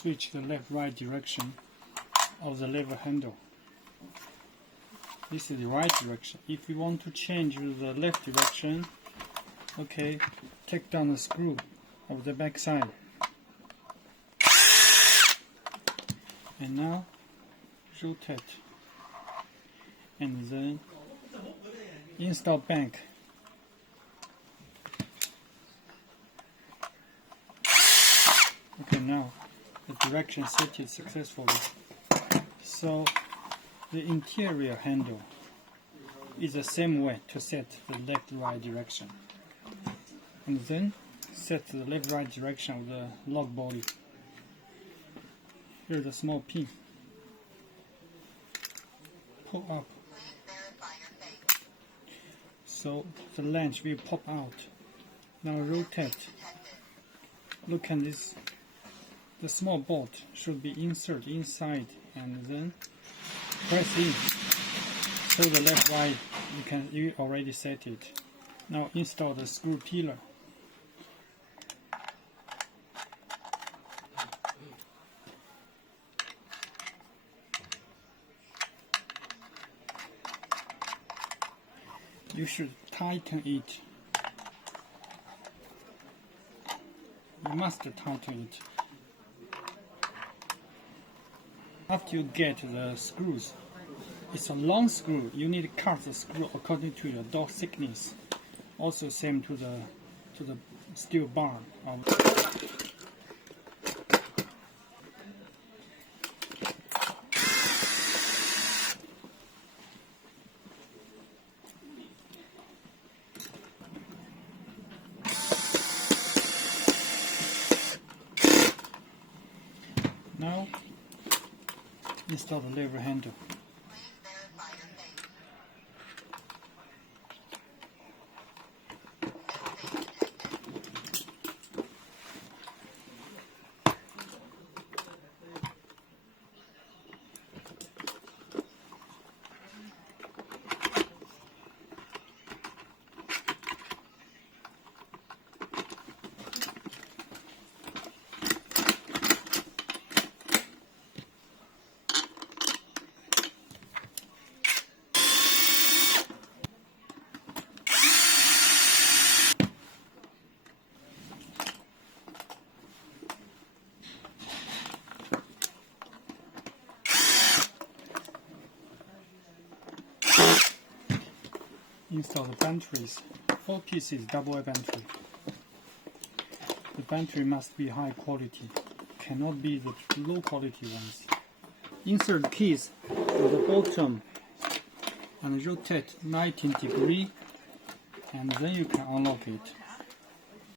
switch the left-right direction of the lever handle. This is the right direction. If you want to change to the left direction, okay, take down the screw of the back side. And now rotate. And then install bank. Okay, now the direction set is successfully. So the interior handle is the same way to set the left-right direction. And then set the left-right direction of the log body. Here's a small pin. Pull up. So the lens will pop out. Now rotate. Look at this. The small bolt should be inserted inside and then press in. So the left right you already set it. Now install the screw pillar. You should tighten it. You must tighten it. After you get the screws, it's a long screw. You need to cut the screw according to your door thickness. Also same to the steel bar. Now install the lever handle. Install the batteries. 4 pieces double A battery. The battery must be high quality, cannot be the low quality ones. Insert the keys at the bottom and rotate 90 degrees, and then you can unlock it.